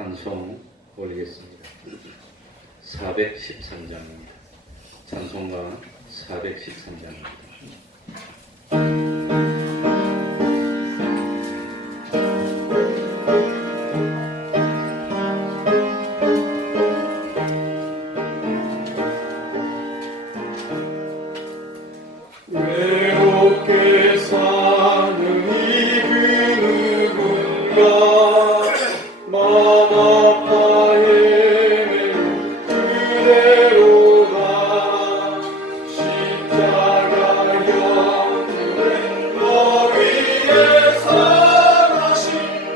찬송 올리겠습니다. 413장입니다. 찬송가 413장입니다. 외롭게 사는 이 그 누군가 맘 아파 헤매는 그대로가 십자가 연금에 너 위에 살아신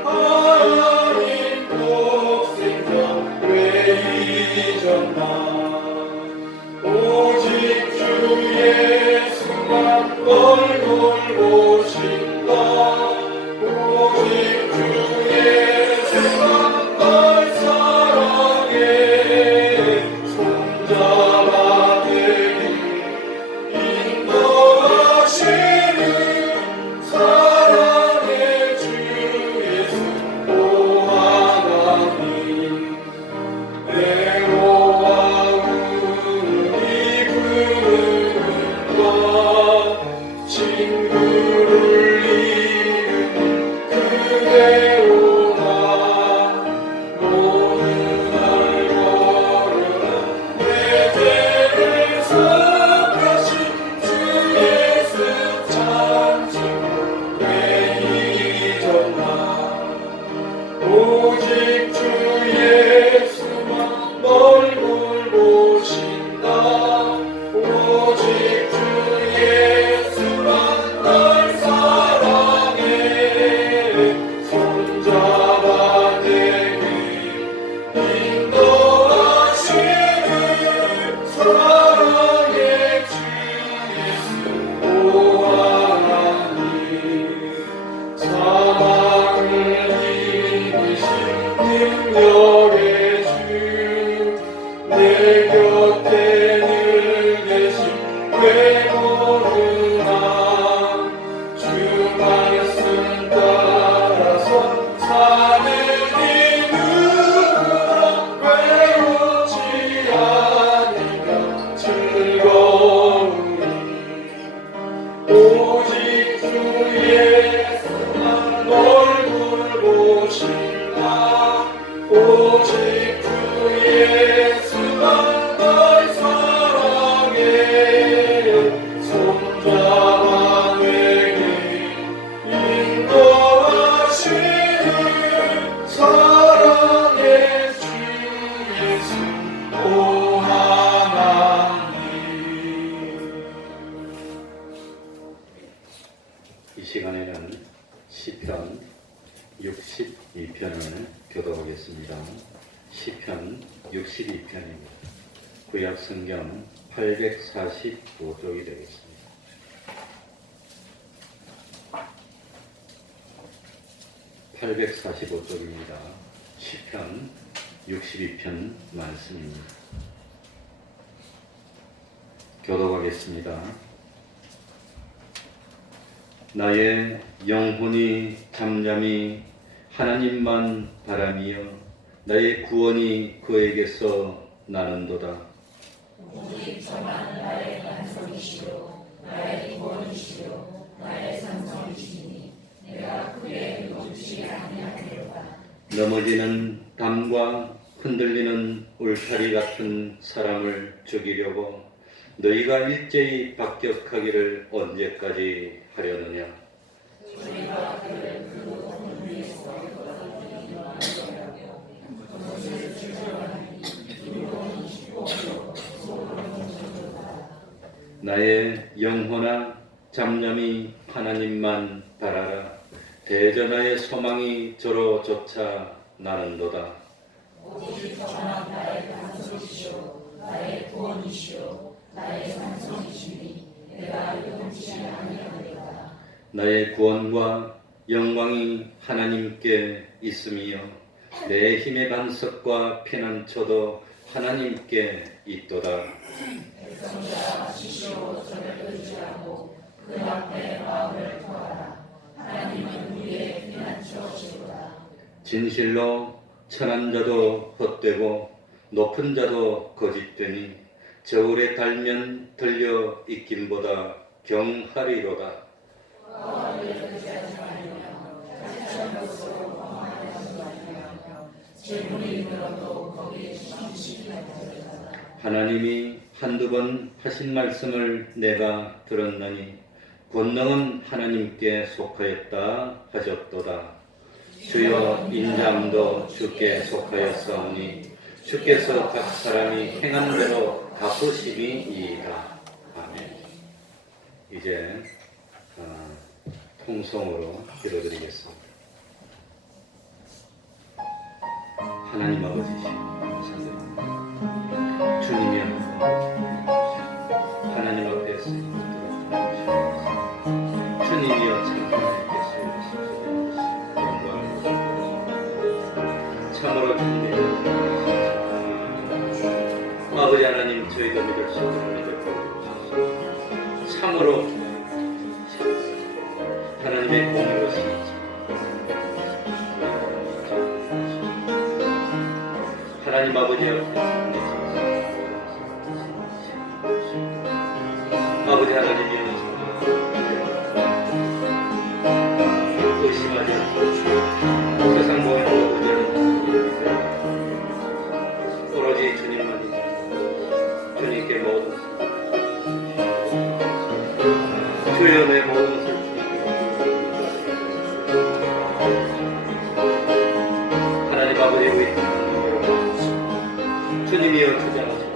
하나님 독생자 왜 잊었나. 오직 주 예수만 널 돌보신다. 오직 주 예수만 널 사랑해. 손잡아 내길 인도하시는 사랑의 주 예수 오 하나님. 외로워하는 이 그누군가 친구를 잃은 그대로가 모든 날 걸어가 내 죄를 속하신 주 예수 찬송을 왜 잊었나. 오직 주 예수만 널 돌보신다. 오직 주 예수만 널 사랑해. 손잡아 내길 인도하시는 사랑의 주 예수 오 하나님. 사망을 이기신 능력의 주 내 곁에 늘 계신 왜 모르나. 주 말씀 따라서 사는 이 누구나 외롭지 않으며 즐거우니. 오직 주 예수만 널 돌보신다. 오직 주 예수만 널 사랑해. 손잡아 내게 인도하시는 사랑의 주 예수 오 하나님. 이 시간에는 시편 62편을 교독하겠습니다. 시편 62편입니다. 구약 성경 845쪽이 되겠습니다. (845쪽입니다) 시편 62편 말씀입니다. 교독하겠습니다. 나의 영혼이 잠잠히 하나님만 바라며 나의 구원이 그에게서 나는도다. 오직 저만 나의 반석이시요 나의 구원이시요 나의 산성이시니 내가 그의 놓치지 아니하리로다. 넘어지는 담과 흔들리는 울타리 같은 사람을 죽이려고 너희가 일제히 박격하기를 언제까지 하려느냐. 저희가 그를 그 높은 위에서 인도하려고 그것을 주저하니 인공이 쉽고 소름이 돋는다. 나의 영혼아 잠잠히 하나님만 바라라. 대전하의 소망이 저로 쫓아 나는도다. 오직 저만 나의 반석이시요 나의 구원이시요 나의 산성이시니 내가 용치 아니하리로다. 나의 구원과 영광이 하나님께 있으며 내 힘의 반석과 피난처도 하나님께 있도다. 백성들아 지시오 저를 의지하고 그 앞에 마음을 터하라. 하나님은 우리의 피난처시로다. 진실로 천한 자도 헛되고 높은 자도 거짓되니 저울에 달면 들려 있김보다 경하리로다. 하나님이 한두 번 하신 말씀을 내가 들었나니 권능은 하나님께 속하였다 하셨도다. 주여 인자함도 주께 속하였사오니 주께서 각 사람이 행한 대로 갚으심이이다. 아멘. 이제 통성으로 기도드리겠습니다. 하나님 아버지시여 감사드립니다. 주님이 하나님 앞에 주님이여 참 하나님께 영광을 참으로 주님의 아버지 하나님 저희도 믿을 수 없는 믿을 수 참으로 하나님의 공의로서 하나님 아버지 아버지 하나님이 의심하지 않고 세상 모든 것을 오로지 주님만이 주님께 모든 주여 내 모든 것을 하나님 아버지 우리 주님이여 주장하시고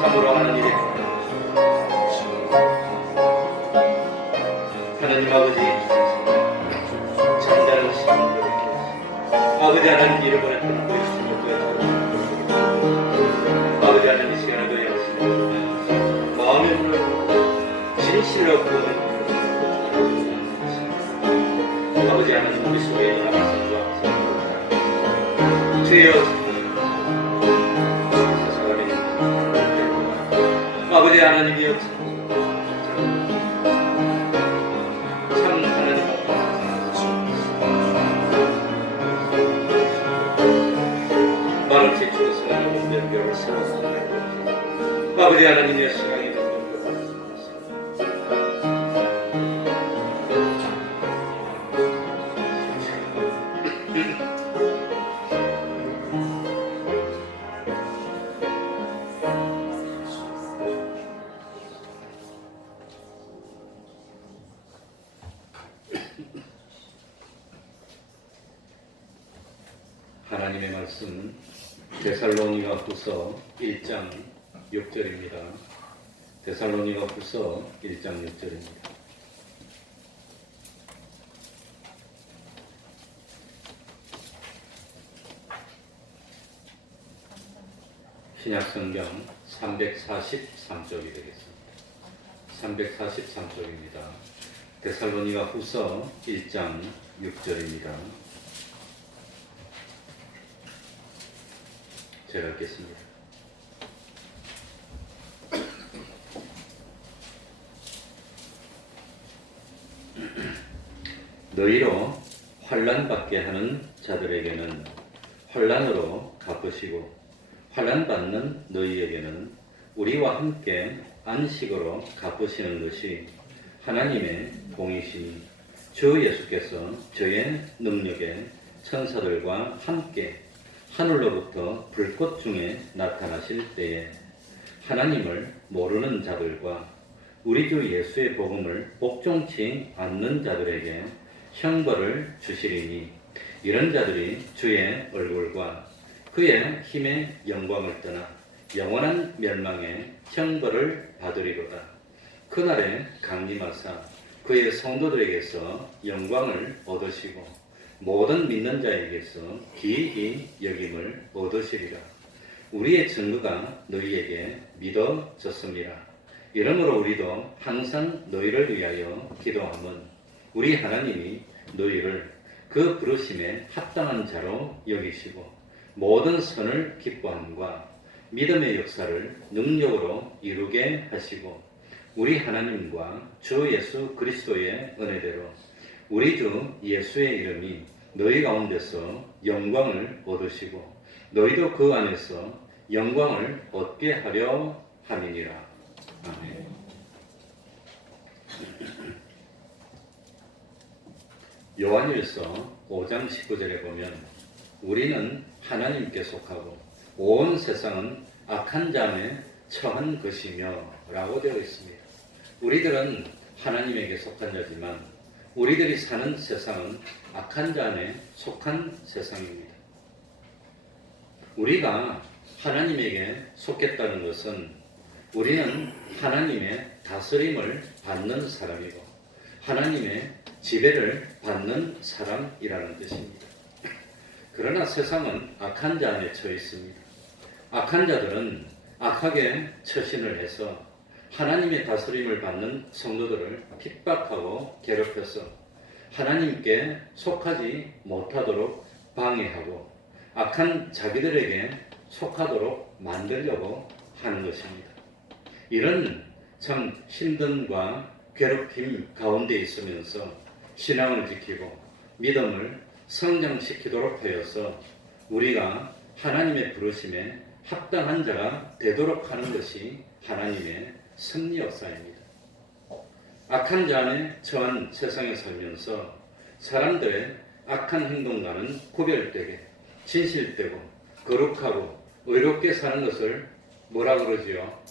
참으로 하나님의 하나님 아버지 참다른 시간을 아버지 하나님 이름을 했던 아버지 하나님 이 시간을 도와주시고 마음의 문을 진실로 보는 아버지 하나님 우리 속에 있는 말씀과 주여 아버지 하나님이여 참 하나님 말없이 주어서 연결을 세워서 아버지 하나님의 시간이 되는 하나님의 말씀 데살로니가후서 1장 6절입니다. 데살로니가후서 1장 6절입니다. 신약성경 343쪽이 되겠습니다. 343쪽입니다. 데살로니가후서 1장 6절입니다. 제가 읽겠습니다. 너희로 환난받게 하는 자들에게는 환난으로 갚으시고 환난받는 너희에게는 우리와 함께 안식으로 갚으시는 것이 하나님의 공이시니 주 예수께서 저의 능력에 천사들과 함께 하늘로부터 불꽃 중에 나타나실 때에 하나님을 모르는 자들과 우리 주 예수의 복음을 복종치 않는 자들에게 형벌을 주시리니 이런 자들이 주의 얼굴과 그의 힘의 영광을 떠나 영원한 멸망의 형벌을 받으리로다. 그날에 강림하사 그의 성도들에게서 영광을 얻으시고 모든 믿는 자에게서 기이 여김을 얻으시리라. 우리의 증거가 너희에게 믿어졌습니다. 이러므로 우리도 항상 너희를 위하여 기도함은 우리 하나님이 너희를 그 부르심에 합당한 자로 여기시고 모든 선을 기뻐함과 믿음의 역사를 능력으로 이루게 하시고 우리 하나님과 주 예수 그리스도의 은혜대로 우리 주 예수의 이름이 너희 가운데서 영광을 얻으시고 너희도 그 안에서 영광을 얻게 하려 함이니라. 아멘. 요한일서 5장 19절에 보면 우리는 하나님께 속하고 온 세상은 악한 자 안에 처한 것이며 라고 되어 있습니다. 우리들은 하나님에게 속한 자지만 우리들이 사는 세상은 악한 자 안에 속한 세상입니다. 우리가 하나님에게 속했다는 것은 우리는 하나님의 다스림을 받는 사람이고 하나님의 지배를 받는 사람이라는 뜻입니다. 그러나 세상은 악한 자 안에 처해 있습니다. 악한 자들은 악하게 처신을 해서 하나님의 다스림을 받는 성도들을 핍박하고 괴롭혀서 하나님께 속하지 못하도록 방해하고 악한 자기들에게 속하도록 만들려고 하는 것입니다. 이런 참 힘듦과 괴롭힘 가운데 있으면서 신앙을 지키고 믿음을 성장시키도록 하여서 우리가 하나님의 부르심에 합당한 자가 되도록 하는 것이 하나님의 섭리 역사입니다. 악한 자 안에 처한 세상에 살면서 사람들의 악한 행동과는 구별되게 진실되고 거룩하고 의롭게 사는 것을 뭐라 그러지요?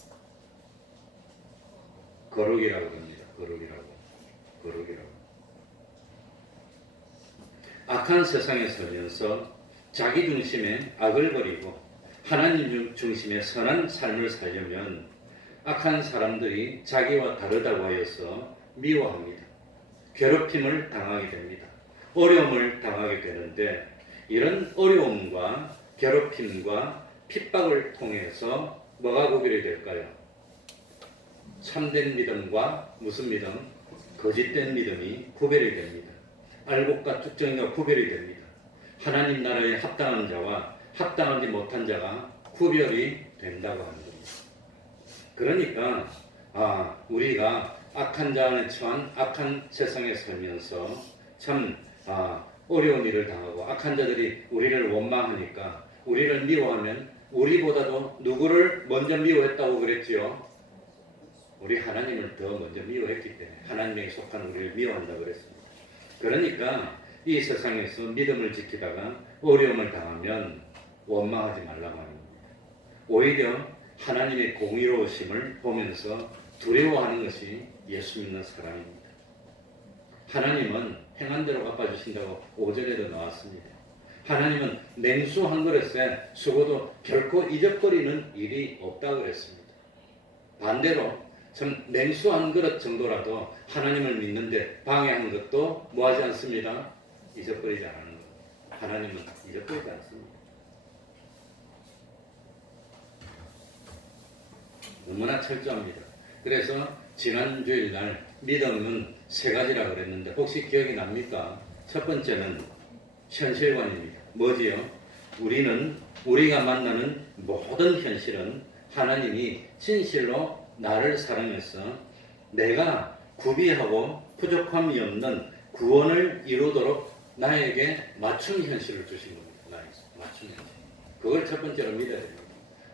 거룩이라고 합니다. 거룩이라고. 악한 세상에 살면서 자기 중심의 악을 버리고 하나님 중심의 선한 삶을 살려면 악한 사람들이 자기와 다르다고 하여서 미워합니다. 괴롭힘을 당하게 됩니다. 어려움을 당하게 되는데 이런 어려움과 괴롭힘과 핍박을 통해서 뭐가 구별이 될까요? 참된 믿음과 무슨 믿음? 거짓된 믿음이 구별이 됩니다. 알곡과 쭉정이가 구별이 됩니다. 하나님 나라에 합당한 자와 합당하지 못한 자가 구별이 된다고 하는 겁니다. 그러니까 우리가 악한 자 안에 처한 악한 세상에 살면서 참 어려운 일을 당하고 악한 자들이 우리를 원망하니까 우리를 미워하면 우리보다도 누구를 먼저 미워했다고 그랬지요? 우리 하나님을 더 먼저 미워했기 때문에 하나님에게 속한 우리를 미워한다고 그랬습니다. 그러니까 이 세상에서 믿음을 지키다가 어려움을 당하면 원망하지 말라고 하는 겁니다. 오히려 하나님의 공의로우심을 보면서 두려워하는 것이 예수 믿는 사람입니다. 하나님은 행한 대로 갚아주신다고 5절에도 나왔습니다. 하나님은 냉수 한 그릇에 수고도 결코 잊어버리는 일이 없다고 그랬습니다. 반대로 참 냉수 한 그릇 정도라도 하나님을 믿는데 방해하는 것도 뭐하지 않습니다. 잊어버리지 않는 것. 하나님은 잊어버리지 않습니다. 너무나 철저합니다. 그래서 지난 주일날 믿음은 세 가지라 그랬는데 혹시 기억이 납니까? 첫 번째는 현실관입니다. 뭐지요? 우리가 만나는 모든 현실은 하나님이 진실로 나를 사랑해서 내가 구비하고 부족함이 없는 구원을 이루도록 나에게 맞춤 현실을 주신 겁니다. 나에게 맞춤 현실. 그걸 첫 번째로 믿어야 됩니다.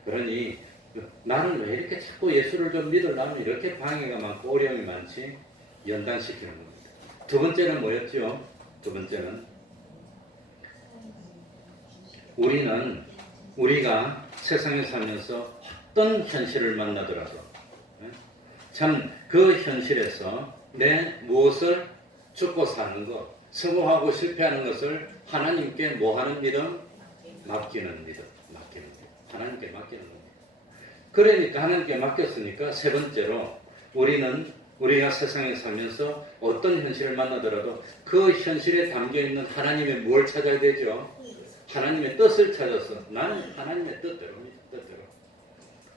그러니 나는 왜 이렇게 자꾸 예수를 좀 믿으려면 이렇게 방해가 많고 어려움이 많지? 연단시키는 겁니다. 두 번째는 뭐였죠? 두 번째는 우리가 세상에 살면서 어떤 현실을 만나더라도 참 그 현실에서 내 무엇을 죽고 사는 것, 성공하고 실패하는 것을 하나님께 뭐하는 믿음? 맡기는 믿음. 하나님께 맡기는 겁니다. 그러니까 하나님께 맡겼으니까 세 번째로 우리가 세상에 살면서 어떤 현실을 만나더라도 그 현실에 담겨있는 하나님의 뭘 찾아야 되죠? 하나님의 뜻을 찾아서 나는 하나님의 뜻대로입니다. 뜻대로.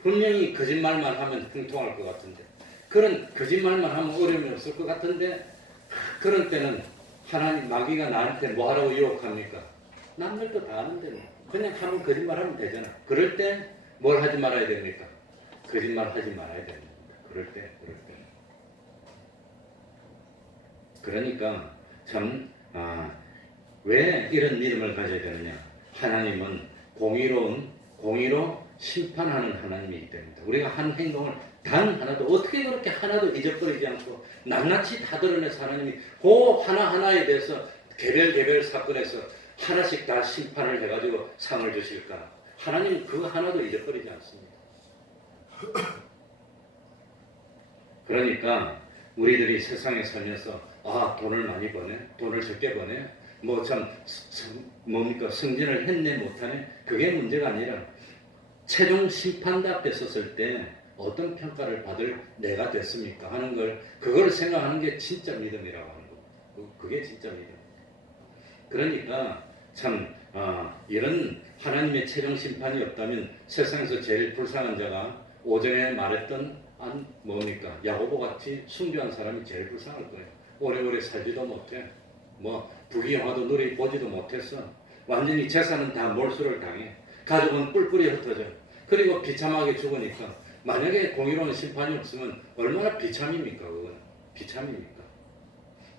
분명히 거짓말만 하면 형통할 것 같은데 그런 거짓말만 하면 어려움이 없을 것 같은데 그런 때는 하나님 마귀가 나한테 뭐 하라고 유혹합니까? 남들도 다 아는데 그냥 한번 거짓말하면 되잖아. 그럴 때 뭘 하지 말아야 됩니까? 거짓말 하지 말아야 됩니다. 그럴 때. 그러니까 참 왜 이런 믿음을 가져야 되느냐? 하나님은 공의로 심판하는 하나님이기 때문이다. 우리가 한 행동을 단 하나도 어떻게 그렇게 하나도 잊어버리지 않고 낱낱이 다 드러내서 하나님이 그 하나하나에 대해서 개별 사건에서 하나씩 다 심판을 해가지고 상을 주실까? 하나님은 그 하나도 잊어버리지 않습니다. 그러니까 우리들이 세상에 살면서 돈을 많이 버네, 돈을 적게 버네, 뭐 참 뭡니까 승진을 했네 못하네, 그게 문제가 아니라 최종 심판대 앞에 섰을 때 어떤 평가를 받을 내가 됐습니까 하는 걸, 그걸 생각하는 게 진짜 믿음이라고 하는 겁니다. 그게 진짜 믿음. 그러니까 참 이런 하나님의 최종 심판이 없다면 세상에서 제일 불쌍한 자가 오전에 말했던 뭡니까 야고보 같이 순교한 사람이 제일 불쌍할 거예요. 오래오래 살지도 못해, 뭐 부귀영화도 누리 보지도 못했어. 완전히 재산은 다 몰수를 당해. 가족은 뿔뿔이 흩어져. 그리고 비참하게 죽으니까 만약에 공의로운 심판이 없으면 얼마나 비참입니까? 그건 비참입니까?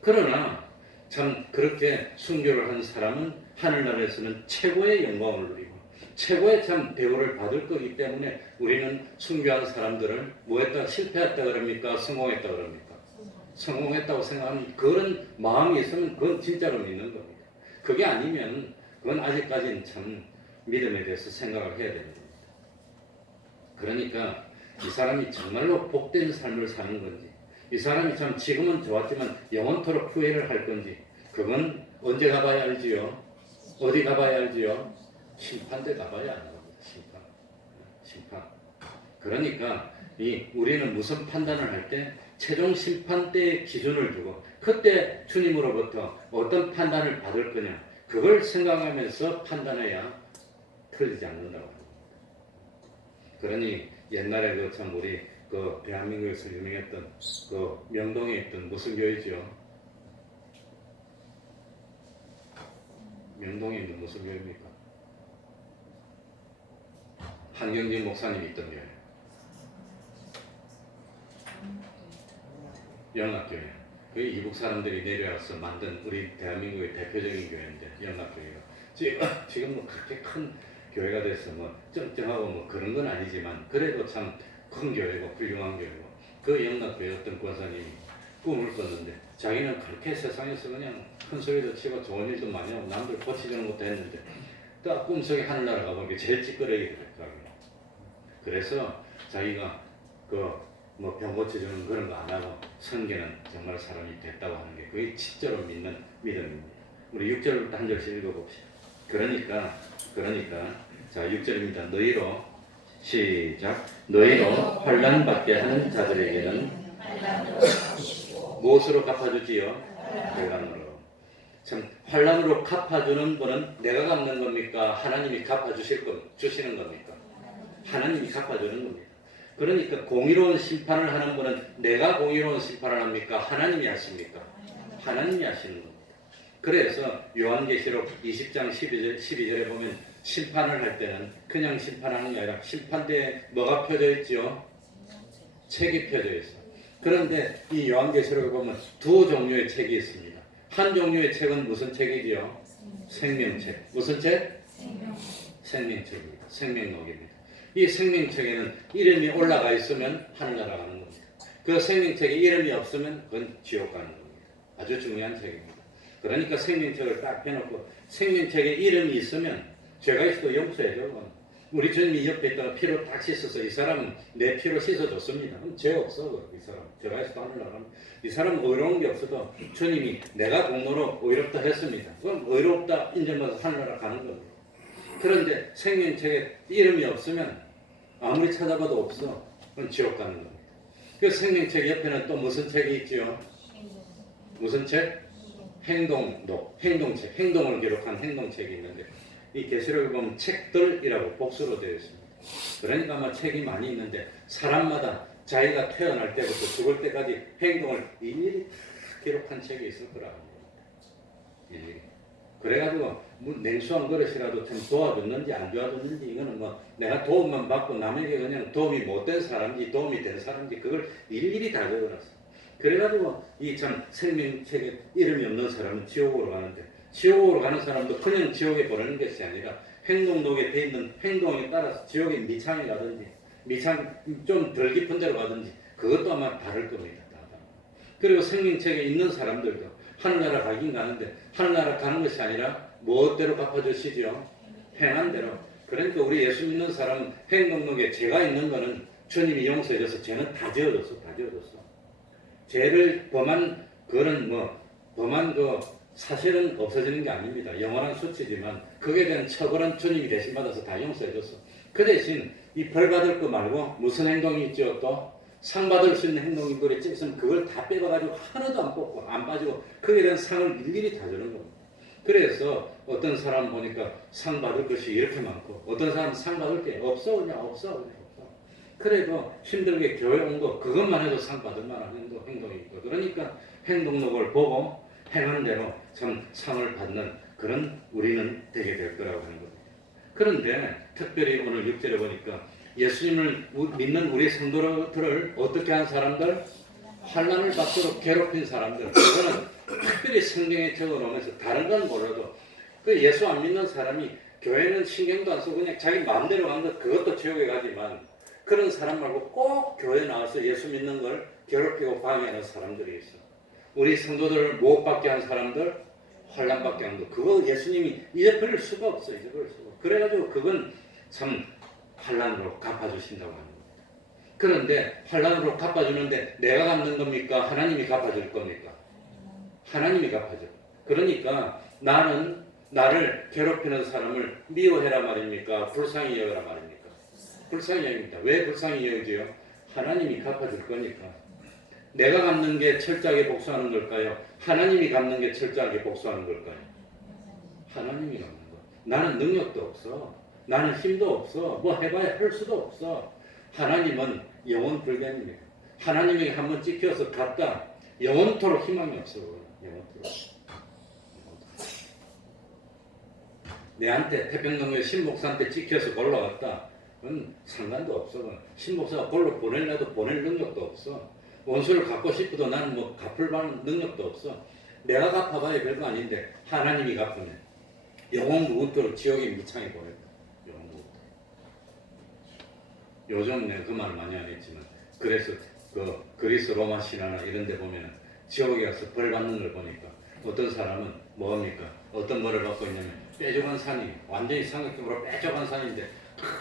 그러나 참 그렇게 순교를 한 사람은 하늘나라에서는 최고의 영광을 누리고 최고의 참 대우를 받을 거기 때문에 우리는 순교한 사람들을 뭐했다 실패했다 그럽니까? 성공했다 그럽니까? 성공했다고 생각하는 그런 마음이 있으면 그건 진짜로 믿는 겁니다. 그게 아니면 그건 아직까지는 참 믿음에 대해서 생각을 해야 됩니다. 그러니까 이 사람이 정말로 복된 삶을 사는 건지, 이 사람이 참 지금은 좋았지만 영원토록 후회를 할 건지, 그건 언제 가봐야 알지요? 어디 가봐야 알지요? 심판대 가봐야 아는 겁니다. 심판. 그러니까 우리는 무슨 판단을 할 때 최종 심판대의 기준을 두고 그때 주님으로부터 어떤 판단을 받을 거냐, 그걸 생각하면서 판단해야 틀리지 않는다고 합니다. 그러니 옛날에 참 우리 대한민국에서 유명했던 명동에 있던 무슨 교회지요? 명동에 있는 무슨 교회입니까? 한경진 목사님이 있던 교회. 영락교회. 그게 이북 사람들이 내려와서 만든 우리 대한민국의 대표적인 교회인데, 영락교회가 지금 뭐 그렇게 큰 교회가 돼서 뭐 쩡쩡하고 뭐 그런 건 아니지만 그래도 참 큰 교회고 훌륭한 교회고, 그 영락교회 어떤 권사님이 꿈을 꿨는데 자기는 그렇게 세상에서 그냥 큰 소리도 치고 좋은 일도 많이 하고 남들 고치주는 것도 했는데 딱 꿈속에 하늘나라 가보니까 제일 찌끄러기 되더라고요. 그래서 자기가 뭐 병 고쳐주는 그런 거 안 하고 성계는 정말 사람이 됐다고 하는 게 그게 진짜로 믿는 믿음입니다. 우리 6절부터 한 절씩 읽어봅시다. 그러니까 자 6절입니다. 너희로 환난 받게 하는 자들에게는 무엇으로 갚아주지요? 환난으로. 참 환난으로 갚아주는 분은 내가 갚는 겁니까? 하나님이 주시는 겁니까? 하나님이 갚아주는 겁니다. 그러니까 공의로운 심판을 하는 분은 내가 공의로운 심판을 합니까? 하나님이 하십니까? 하나님이 하시는 겁니다. 그래서 요한계시록 20장 12절에 보면 심판을 할 때는 그냥 심판하는 게 아니라 심판대에 뭐가 펴져 있죠? 책이 펴져 있어요. 그런데 이 요한계시록에 보면 두 종류의 책이 있습니다. 한 종류의 책은 무슨 책이지요? 생명책. 무슨 책? 생명책입니다. 생명록입니다. 이 생명책에는 이름이 올라가 있으면 하늘나라 가는 겁니다. 그 생명책에 이름이 없으면 그건 지옥 가는 겁니다. 아주 중요한 책입니다. 그러니까 생명책을 딱 펴놓고 생명책에 이름이 있으면 죄가 있어도 용서해줘. 우리 주님이 옆에 있다가 피로 딱 씻어서 이 사람은 내 피로 씻어줬습니다. 그럼 죄 없어. 이 사람 죄가 있어도 하늘나라 가면, 이 사람은 의로운 게 없어도 주님이 내가 공로로 의롭다 했습니다. 그럼 의롭다 인정받아서 하늘나라 가는 겁니다. 그런데 생명책에 이름이 없으면 아무리 찾아봐도 없어. 그럼 지옥 가는 겁니다. 그 생명책 옆에는 또 무슨 책이 있지요? 무슨 책? 행동록, 행동책, 행동을 기록한 행동책이 있는데 이 계시록에 보면 책들이라고 복수로 되어 있습니다. 그러니까 아마 책이 많이 있는데 사람마다 자기가 태어날 때부터 죽을 때까지 행동을 일일이 기록한 책이 있을 거라고 합니다. 일일이. 그래가지고 뭐 냉수한 그릇이라도 참 도와줬는지 안 도와줬는지, 이거는 뭐 내가 도움만 받고 남에게 그냥 도움이 못된 사람인지 도움이 된 사람인지 그걸 일일이 다 적어놨어. 그래가지고 이 참 생명책에 이름이 없는 사람은 지옥으로 가는데 지옥으로 가는 사람도 그냥 지옥에 보내는 것이 아니라 행동록에 돼 있는 행동에 따라서 지옥에 미창에 가든지 미창 좀 덜 깊은 데로 가든지 그것도 아마 다를 겁니다. 다. 그리고 생명책에 있는 사람들도 하늘나라 가긴 가는데 하늘나라 가는 것이 아니라 무엇대로 갚아주시죠? 행한 대로. 그러니까 우리 예수 믿는 사람은 행동록에 죄가 있는 거는 주님이 용서해줘서 죄는 다 지어졌어. 다 지어졌어. 죄를 범한 그런 범한 그 사실은 없어지는 게 아닙니다. 영원한 수치지만 그에 대한 처벌은 주님이 대신 받아서 다 용서해줬어. 그 대신 이 벌 받을 거 말고 무슨 행동이 있죠? 또 상 받을 수 있는 행동이 그래 있으면 그걸 다 빼가지고 하나도 안 뽑고 안 빠지고 그에 대한 상을 일일이 다 주는 겁니다. 그래서 어떤 사람 보니까 상 받을 것이 이렇게 많고 어떤 사람은 상 받을 게 없어 그냥 없어. 그래도 힘들게 교회 온 거 그것만 해도 상 받을 만한 행동이 있고 그러니까 행동록을 보고 행하는 대로 참 상을 받는 그런 우리는 되게 될 거라고 하는 겁니다. 그런데 특별히 오늘 6절에 보니까 예수님을 믿는 우리 성도들을 어떻게 한 사람들? 환난을 받도록 괴롭힌 사람들. 그거는 특별히 성경에 적어놓으면서 다른 건 몰라도 그 예수 안 믿는 사람이 교회는 신경도 안 쓰고 그냥 자기 마음대로 간 것 그것도 지옥에 가지만 그런 사람 말고 꼭 교회 나와서 예수 믿는 걸 괴롭히고 방해하는 사람들이 있어. 우리 성도들을 모욕받게 한 사람들, 환난받게 하는 거 그거 예수님이 잊어버릴 수가 없어. 잊어버릴 수가 없어. 그래가지고 그건 참 환난으로 갚아주신다고 하는 겁니다. 그런데 환난으로 갚아주는데 내가 갚는 겁니까? 하나님이 갚아줄 겁니까? 하나님이 갚아줘. 그러니까 나는 나를 괴롭히는 사람을 미워해라 말입니까? 불쌍히 여겨라 말입니까? 불쌍히 여깁니다. 왜 불쌍히 여기지요? 하나님이 갚아줄 거니까. 내가 갚는 게 철저하게 복수하는 걸까요? 하나님이 갚는 게 철저하게 복수하는 걸까요? 하나님이 갚는 거. 나는 능력도 없어. 나는 힘도 없어. 뭐 해봐야 할 수도 없어. 하나님은 영원 불변입니다. 하나님에게 한번 찍혀서 갔다. 영원토록 희망이 없어. 영원토록. 내한테 태평양의 신목사한테 찍혀서 올라갔다. 그건 상관도 없어. 신목사가 골로 보내려도 보낼 능력도 없어. 원수를 갚고 싶어도 나는 뭐 갚을 만한 능력도 없어. 내가 갚아봐야 별거 아닌데 하나님이 갚으면 영원 무궁토록 지옥에 미창에 보낸다. 영원 무궁토록. 요즘 내가 그 말을 많이 안 했지만 그래서 그 그리스 로마 신화나 이런 데 보면 지옥에 가서 벌 받는 걸 보니까 어떤 사람은 뭡니까? 어떤 벌을 받고 있냐면 뾰족한 산이 완전히 삼각형으로 뾰족한 산인데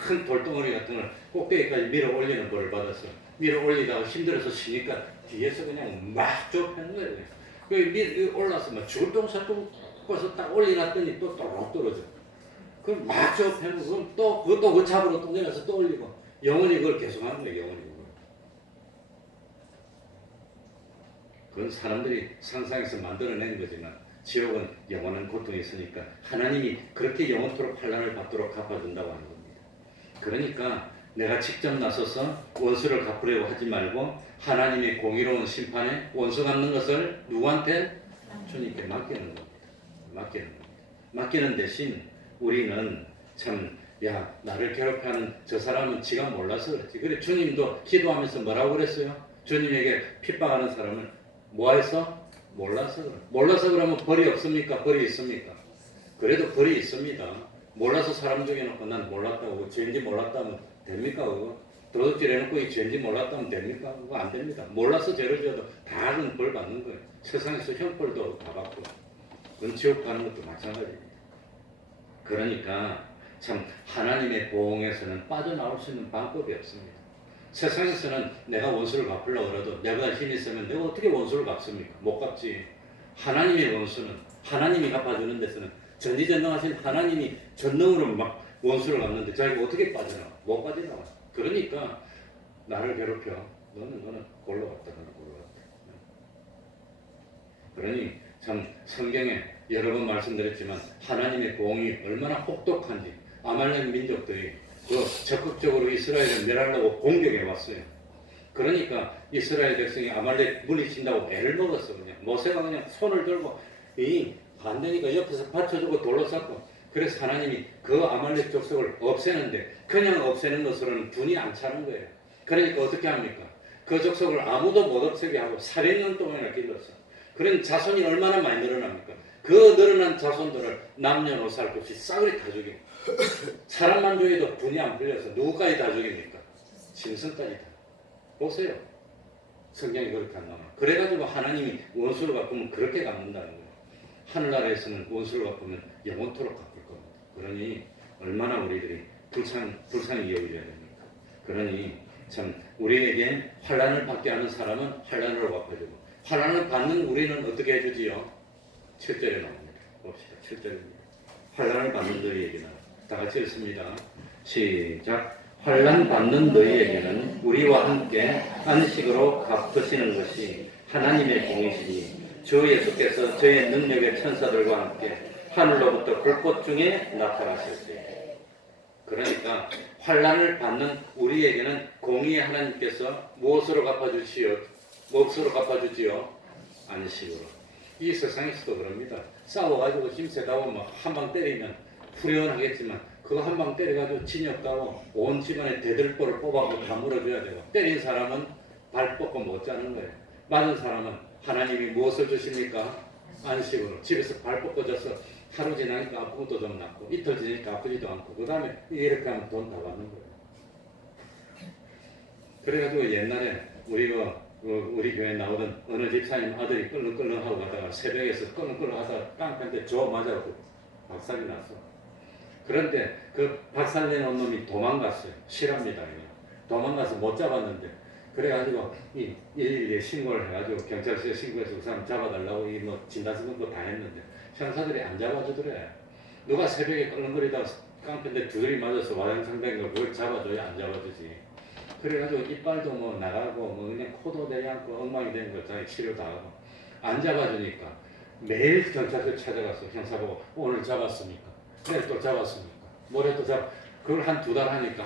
큰 돌덩어리 같은 걸 꼭대기까지 밀어 올리는 벌을 받았어. 밀어 올리다가 힘들어서 쉬니까 뒤에서 그냥 막 좁혀는 거예요. 그 올라서 막 죽을 똥살똥 꺼서 딱 올려놨더니 또 또록 떨어져. 그럼 막 좁혀는 그럼 또 그것도 그 잡으러 또 내려서 또 올리고 영원히 그걸 계속하는 거예요. 영원히 그걸. 그건 사람들이 상상해서 만들어낸 거지만 지옥은 영원한 고통이 있으니까 하나님이 그렇게 영원토록 환난을 받도록 갚아준다고 하는 겁니다. 그러니까 내가 직접 나서서 원수를 갚으려고 하지 말고 하나님의 공의로운 심판에 원수 갚는 것을 누구한테? 주님께 맡기는 겁니다. 맡기는 겁니다. 맡기는 대신 우리는 참 나를 괴롭혀하는 저 사람은 지가 몰라서 그렇지. 그래 주님도 기도하면서 뭐라고 그랬어요? 주님에게 핍박하는 사람을 뭐해서? 몰라서 그래. 몰라서 그러면 벌이 없습니까? 벌이 있습니까? 그래도 벌이 있습니다. 몰라서 사람 중에놓고 난 몰랐다고 죄인지 몰랐다면 됩니까? 그거? 도둑질 해놓고 이 죄인지 몰랐다면 됩니까? 그거 안 됩니다. 몰라서 죄를 지어도 다른 벌 받는 거예요. 세상에서 형벌도 다 받고 그건 지옥 가는 것도 마찬가지입니다. 그러니까 참 하나님의 보응에서는 빠져나올 수 있는 방법이 없습니다. 세상에서는 내가 원수를 갚으려고 해도 내가 힘이 있으면 내가 어떻게 원수를 갚습니까? 못 갚지. 하나님의 원수는 하나님이 갚아주는 데서는 전지전능하신 하나님이 전능으로 막 원수를 갚는데 자기가 어떻게 빠져나와? 못 빠져나와. 그러니까 나를 괴롭혀. 너는 골로 갔다. 너는 골로 갔다. 그러니 참 성경에 여러 번 말씀드렸지만 하나님의 보응이 얼마나 혹독한지 아말렉 민족들이 그 적극적으로 이스라엘을 멸하려고 공격해 왔어요. 그러니까 이스라엘 백성이 아말렉 물리친다고 애를 먹었어. 그냥 모세가 그냥 손을 들고 안 되니까 옆에서 받쳐주고 돌로 쌓고 그래서 하나님이 그 아말렉 족속을 없애는데 그냥 없애는 것으로는 분이 안 차는 거예요. 그러니까 어떻게 합니까? 그 족속을 아무도 못 없애게 하고 400년 동안이나 길렀어. 그런 자손이 얼마나 많이 늘어납니까? 그 늘어난 자손들을 남녀노소 할 것 없이 싸그리 다 죽입니다. 사람만 죽여도 분이 안 풀려서 누구까지 다 죽입니까? 짐승까지 다. 보세요. 성경이 그렇게 안 나와요. 그래가지고 하나님이 원수를 갚으면 그렇게 갚는다는 거예요. 하늘나라에서는 원수를 갚으면 영원토록 갚을 겁니다. 그러니 얼마나 우리들이 불쌍히 여겨야 됩니까? 그러니 참 우리에게 환난을 받게 하는 사람은 환난으로 갚아주고 환난을 받는 우리는 어떻게 해주지요? 7절에 나옵니다. 봅시다. 7절입니다. 환난을 받는 너희에게는 다 같이 읽습니다. 시작. 환난 받는 너희에게는 우리와 함께 안식으로 갚으시는 것이 하나님의 공이시니 주 예수께서 저의 능력의 천사들과 함께 하늘로부터 불꽃 중에 나타나실 때. 그러니까 환난을 받는 우리에게는 공의의 하나님께서 무엇으로 갚아주시오? 무엇으로 갚아주지요? 안식으로. 이 세상에서도 그럽니다. 싸워가지고 힘세다고 막 한 방 때리면 후련하겠지만 그거 한 방 때려가지고 진이 없다고 온 집안에 대들보를 뽑아서 다 물어줘야 되고 때린 사람은 발 뻗고 못 자는 거예요. 맞은 사람은 하나님이 무엇을 주십니까? 안식으로. 집에서 발 뻗고 져서 하루 지나니까 아픈 것도 좀 낫고 이틀 지나니까 아프지도 않고 그 다음에 이렇게 하면 돈 다 받는 거예요. 그래가지고 옛날에 우리 교회에 나오던 어느 집사님 아들이 끌렁끌렁하고 가다가 새벽에서 끌렁끌렁 하다가 깡패한테 저 맞아갖고 박살이 났어. 그런데 그 박살내는 놈이 도망갔어요. 실합니다. 도망가서 못 잡았는데 그래가지고 이 112에 신고를 해가지고 경찰서에 신고해서 그 사람 잡아달라고 이 뭐 진단서 거 다 했는데 형사들이 안 잡아주더래. 누가 새벽에 끌렁거리다가 깡패인데 두드리 맞아서 와장창된 걸 그걸 잡아줘야 안 잡아주지. 그래가지고 이빨도 뭐 나가고 뭐 그냥 코도 내려앉고 엉망이 된 걸 자기 치료 다 하고 안 잡아주니까 매일 경찰서 찾아가서 형사 보고 오늘 잡았습니까? 내일 또 잡았습니까? 모레 또 그걸 한 2달 하니까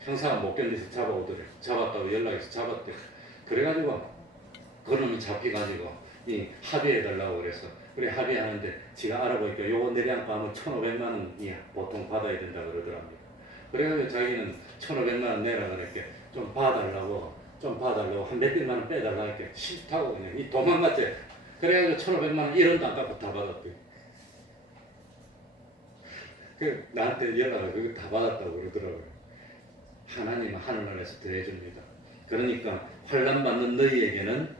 형사가 못 견디서 잡아오더래. 잡았다고 연락해서 잡았대. 그래가지고 그놈이 잡혀가지고 이 합의해달라고 그래서 그래 합의하는데 지가 알아보니까 요거 내량파 하면 1,500만 원이 보통 받아야 된다 그러더랍니다. 그래가지고 자기는 1,500만 원 내라 그랬게 좀 봐달라고 한 몇백만 원 빼달라고 했게 싫다고 그냥 이 도망갔지. 그래가지고 1,500만 원 1원도 안 갚고 다 받았대. 그 나한테 연락을 그거 다 받았다고 그러더라고요. 하나님은 하늘나라에서 더해줍니다. 그러니까 환난 받는 너희에게는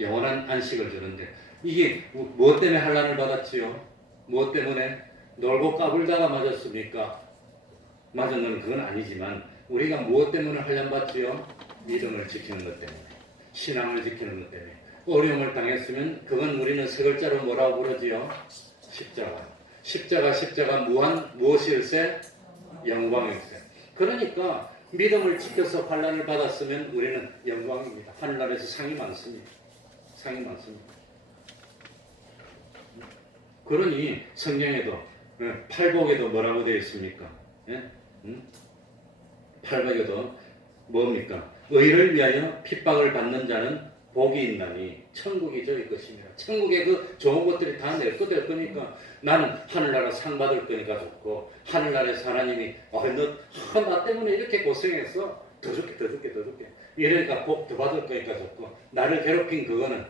영원한 안식을 주는데 이게 무엇 때문에 환난을 받았지요? 무엇 때문에? 놀고 까불다가 맞았습니까? 맞은 건 그건 아니지만 우리가 무엇 때문에 환난 받지요? 믿음을 지키는 것 때문에, 신앙을 지키는 것 때문에. 어려움을 당했으면 그건 우리는 세 글자로 뭐라고 부르지요? 십자가 무엇일세? 영광일세. 그러니까 믿음을 지켜서 환난을 받았으면 우리는 영광입니다. 하늘나라에서 상이 많습니다. 그러니 성경에도 팔복에도 뭐라고 되어 있습니까? 예? 팔복에도 뭡니까? 의를 위하여 핍박을 받는 자는 복이 있나니 천국이 저희 것입니다. 천국에 그 좋은 것들이 다 내 거 될 거니까 나는 하늘나라 상 받을 거니까 좋고 하늘나라에서 하나님이 나 때문에 이렇게 고생했어 더 줄게 이러니까 복 더 받을 거니까 좋고 나를 괴롭힌 그거는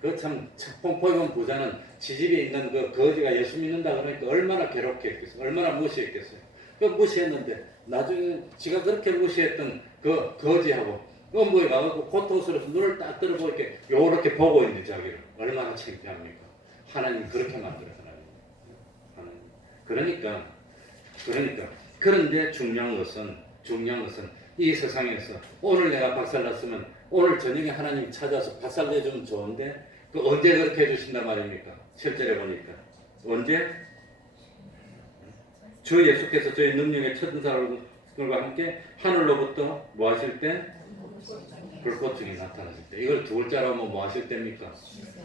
그 참 뽕포이건 부자는 지집에 있는 그 거지가 예수 믿는다 그러니까 얼마나 괴롭게 했겠어요. 얼마나 무시했겠어요. 그 무시했는데 나중에 지가 그렇게 무시했던 그 거지하고 뭐에 가고 고통스러워서 눈을 딱 들어보고 이렇게 요렇게 보고 있는데 자기를 얼마나 창피합니까? 하나님 그렇게 만들어서 하나님. 그러니까 그런데 중요한 것은 이 세상에서 오늘 내가 박살났으면 오늘 저녁에 하나님 찾아서 박살내주면 좋은데 그 언제 그렇게 해주신단 말입니까? 실제로 보니까 언제? 주 예수께서 저희 능력의 천사들과 함께 하늘로부터 뭐 하실 때? 불꽃 중에 나타나실 때. 이걸 두 글자로 하면 뭐 하실 때입니까?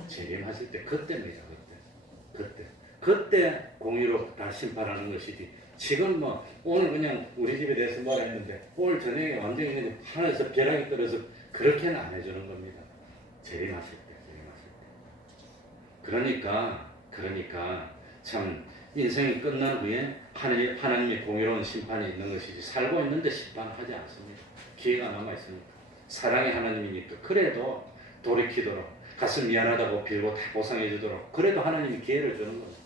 재림하실 때. 그때입니다. 그때 공의로 다 심판하는 것이지. 지금 뭐 오늘 그냥 우리 집에 대해서 뭐라 했는데 오늘 저녁에 완전히 그냥 하늘에서 벼락이 떨어져 그렇게는 안 해주는 겁니다. 재림하실 때. 그러니까 참 인생이 끝난 후에 하나님의 공의로운 심판이 있는 것이지 살고 있는데 심판하지 않습니다. 기회가 남아 있습니다. 사랑의 하나님이니까 그래도 돌이키도록 가서 미안하다고 빌고 다 보상해 주도록 그래도 하나님이 기회를 주는 겁니다.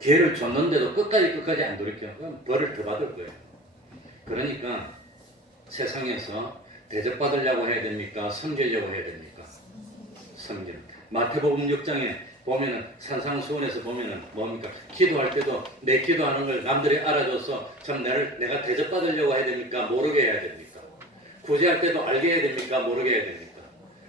기회를 줬는데도 끝까지 안 돌이켜. 그럼 벌을 더 받을 거예요. 그러니까 세상에서 대접받으려고 해야 됩니까? 섬기려고 해야 됩니까? 섬기는. 마태복음 6장에 보면은 산상수훈에서 보면은 뭡니까? 기도할 때도 내 기도하는 걸 남들이 알아줘서 참 내가 대접받으려고 해야 됩니까? 모르게 해야 됩니까? 구제할 때도 알게 해야 됩니까? 모르게 해야 됩니까?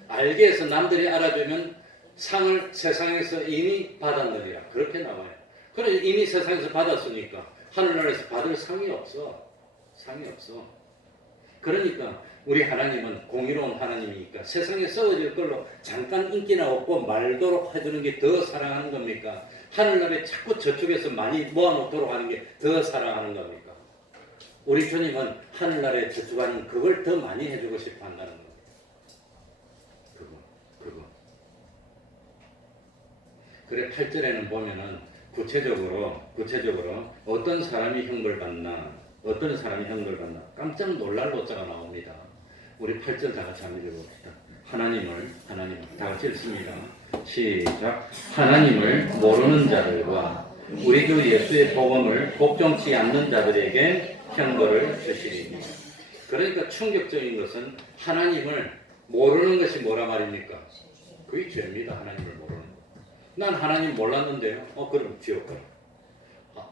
알게 해서 남들이 알아주면 상을 세상에서 이미 받았느니라. 그렇게 나와요. 그래 이미 세상에서 받았으니까 하늘나라에서 받을 상이 없어. 상이 없어. 그러니까 우리 하나님은 공의로운 하나님이니까 세상에 썩어질 걸로 잠깐 인기나 얻고 말도록 해주는 게 더 사랑하는 겁니까? 하늘나라에 자꾸 저쪽에서 많이 모아놓도록 하는 게 더 사랑하는 겁니까? 우리 주님은 하늘나라에 저축하는 그걸 더 많이 해주고 싶어 한다는 겁니다. 그거. 그래 8절에는 보면은 구체적으로 어떤 사람이 형벌 받나 깜짝 놀랄 노자가 나옵니다. 우리 8절 다 같이 한번 읽어봅시다. 하나님을 다 같이 읽습니다. 시작. 하나님을 모르는 자들과 우리 주 예수의 복음을 복종치 않는 자들에게 형벌을 주시리니. 그러니까 충격적인 것은 하나님을 모르는 것이 뭐라 말입니까? 그게 죄입니다. 하나님을 모르는 것. 난 하나님 몰랐는데요. 그럼 지옥 가요.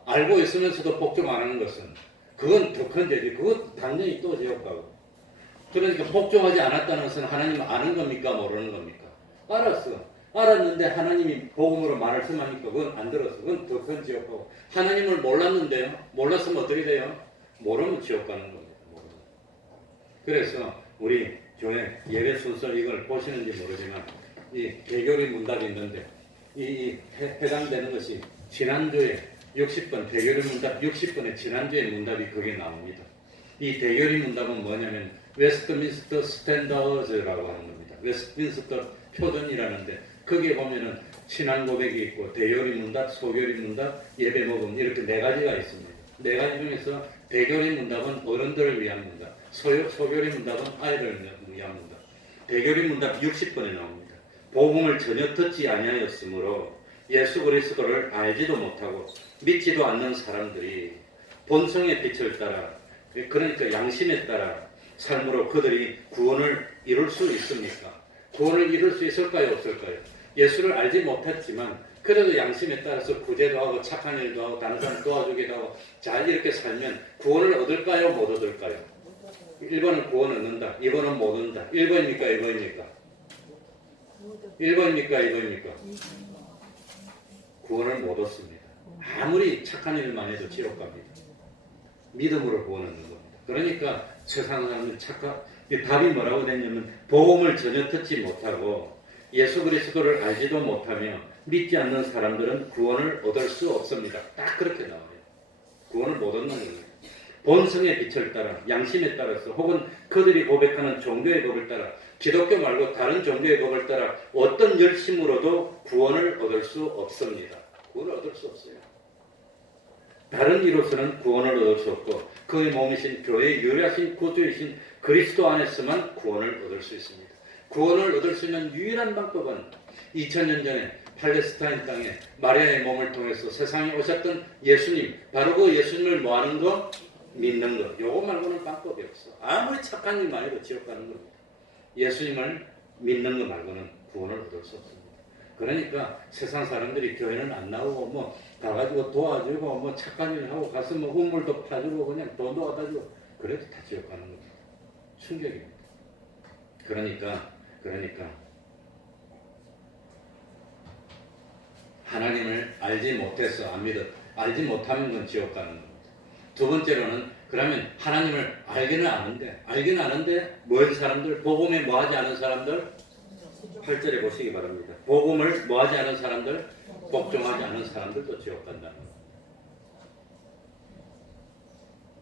알고 있으면서도 복종 안 하는 것은 그건 더 큰 죄지. 그건 당연히 또 지옥 가고. 그러니까 복종하지 않았다는 것은 하나님 아는 겁니까? 모르는 겁니까? 알았어. 알았는데 하나님이 복음으로 말씀하니까 그건 안 들었어. 그건 더 큰 지옥 가고. 하나님을 몰랐는데요. 몰랐으면 어떻게 돼요? 모르면 지옥 가는 겁니다. 모르면. 그래서 우리 교회 예배 순서 이걸 보시는지 모르지만 이 대교리 문답이 있는데 이 해당되는 것이 지난주에 60번 대교리 문답 60번에 지난주에 문답이 거기에 나옵니다. 이 대교리 문답은 뭐냐면 웨스트민스터 스탠더즈라고 하는 겁니다. 웨스트민스터 표준이라는데 거기에 보면은 신앙 고백이 있고 대교리 문답, 소교리 문답, 예배 모금 이렇게 네 가지가 있습니다. 네 가지 중에서 대교리 문답은 어른들을 위한 문답, 소교리 문답은 아이들을 위한 문답. 대교리 문답 60번에 나옵니다. 복음을 전혀 듣지 아니하였으므로 예수 그리스도를 알지도 못하고 믿지도 않는 사람들이 본성의 빛을 따라 그러니까 양심에 따라 삶으로 그들이 구원을 이룰 수 있습니까? 구원을 이룰 수 있을까요? 없을까요? 예수를 알지 못했지만 그래도 양심에 따라서 구제도 하고 착한 일도 하고 다른 사람 도와주기도 하고 잘 이렇게 살면 구원을 얻을까요? 못 얻을까요? 1번은 구원 얻는다. 2번은 못 얻는다. 1번입니까? 2번입니까? 1번입니까? 2번입니까? 구원을 못 얻습니다. 아무리 착한 일만 해도 지옥 갑니다. 믿음으로 구원 얻는 겁니다. 그러니까 세상 사람은 답이 뭐라고 되냐면 복음을 전혀 듣지 못하고 예수 그리스도를 알지도 못하며 믿지 않는 사람들은 구원을 얻을 수 없습니다. 딱 그렇게 나와요. 구원을 못 얻는 거예요. 본성의 빛을 따라 양심에 따라서 혹은 그들이 고백하는 종교의 법을 따라 기독교 말고 다른 종교의 법을 따라 어떤 열심으로도 구원을 얻을 수 없습니다. 구원을 얻을 수 없어요. 다른 이로서는 구원을 얻을 수 없고 그의 몸이신 교회의 유일하신 구주이신 그리스도 안에서만 구원을 얻을 수 있습니다. 구원을 얻을 수 있는 유일한 방법은 2000년 전에 팔레스타인 땅에 마리아의 몸을 통해서 세상에 오셨던 예수님, 바로 그 예수님을 뭐하는 거? 믿는 거. 요거 말고는 방법이 없어. 아무리 착한 일만 해도 지옥 가는 겁니다. 예수님을 믿는 거 말고는 구원을 얻을 수 없습니다. 그러니까 세상 사람들이 교회는 안 나오고 뭐 가가지고 도와주고 뭐 착한 일 하고 가서 뭐 우물도 파주고 그냥 돈도 갖다 주고 그래도 다 지옥 가는 겁니다. 충격입니다. 그러니까 하나님을 알지 못해서 안 믿어 알지 못하면 건 지옥 가는 겁니다. 두 번째로는 그러면 하나님을 알기는 아는데 뭐하는 사람들? 복음에 뭐하지 않은 사람들? 8절에 보시기 바랍니다. 복음을 뭐하지 않은 사람들? 복종하지 않은 사람들도 지옥 간다는